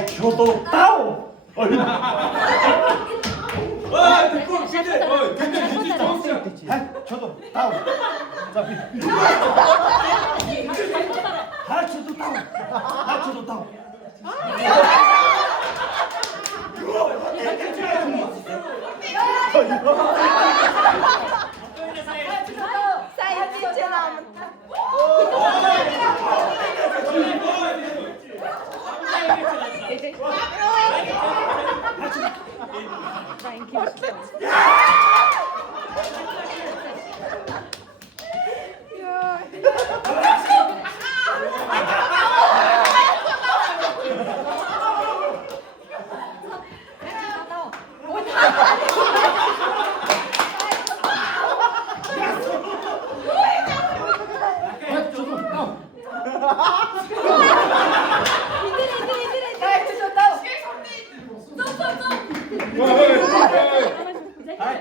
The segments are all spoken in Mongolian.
저도 다운. 저도 다운. 자, 저도 다운. 저도 다운.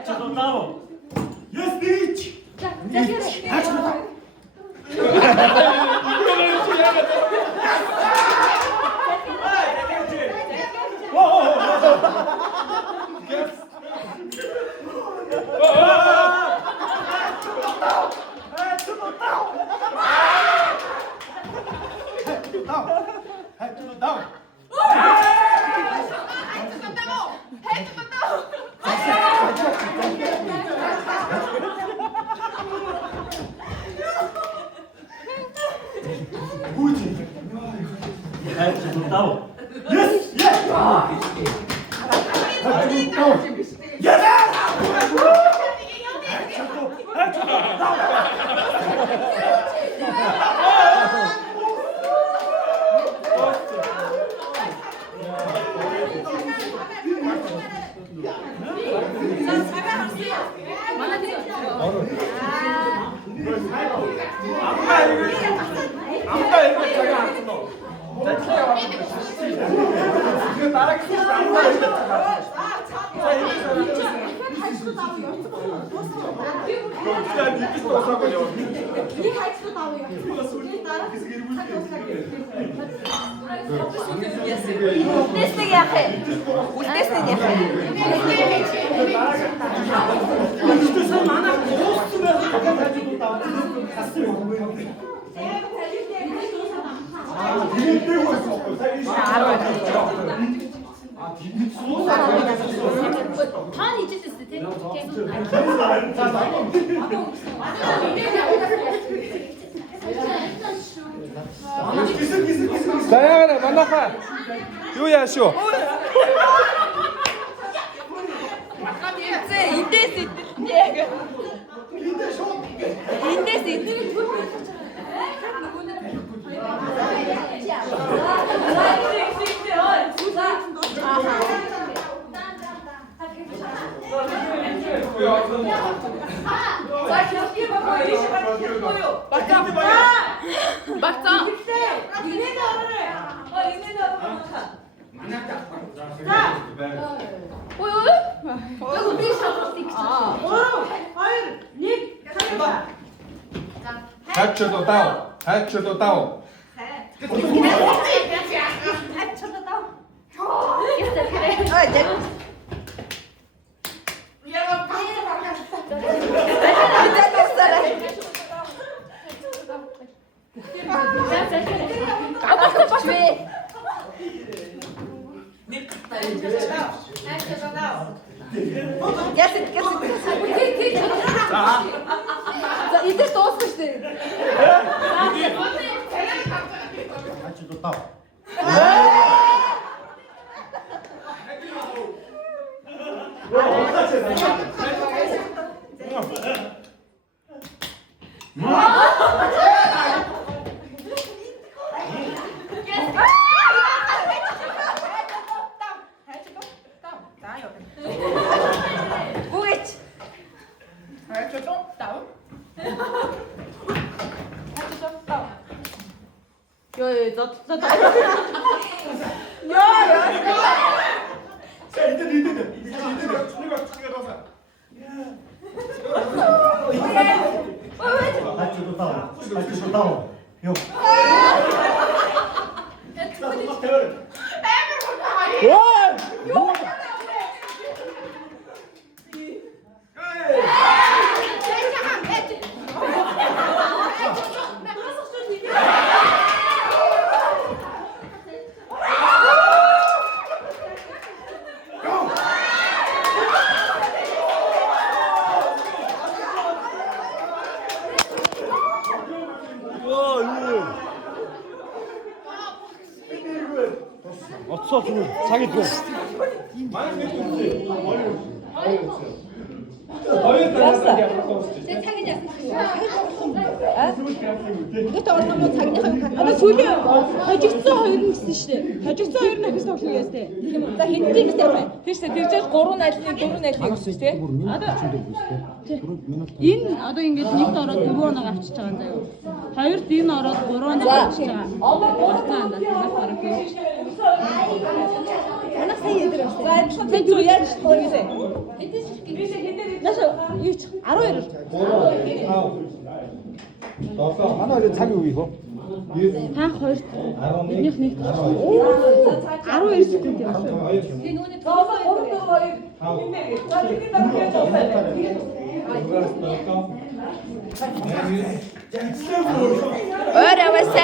저도 다운. Yes, bitch. 저도 다운. 저도 다운. Yes, yes. 저도 다운. Yes. 아무나 이거 자기 안 쓰노. 이거 따라하기 싫어. 아무나 이거 Тестиги яхаа. Үлдээсэн яхаа. 다 잊으셨을 때 나야나 만나봐. 요야 쇼. Индээс яг. Индээс 맞죠? 해쳐도 다운. 해쳐도 다운. 이제 또 왔을 때. 저도 다운. 뭐겠지? 저도 다운. 저도 다운. 요. 어서 주 자기 줘. Гэт орноо цагныхаа одоо сүүлийн хожигдсон хоёр нь гэсэн шүү дээ. Хожигдсон хоёр нь ахис тоглох юм ястэй. Тийм үү. За хэдийн гэсэн юм бэ? Тийм шүү дээ. Тэгжээс 3 найзны 4 найзны гэсэн тийм. Энэ одоо ингээд нэгт ороод 4 оноо авчиж байгаа заа юу. Хоёрт энэ ороод 3 оноо авчиж байгаа. Орцоо надад барах гэж. Манай сая ядар авсан. За энэ цаг юу яаж хийлээ? Наш юу ч 12. 하나 이제 자기 위고. Таах хоёрт энийх нэг 12 секунд явсан. Ora você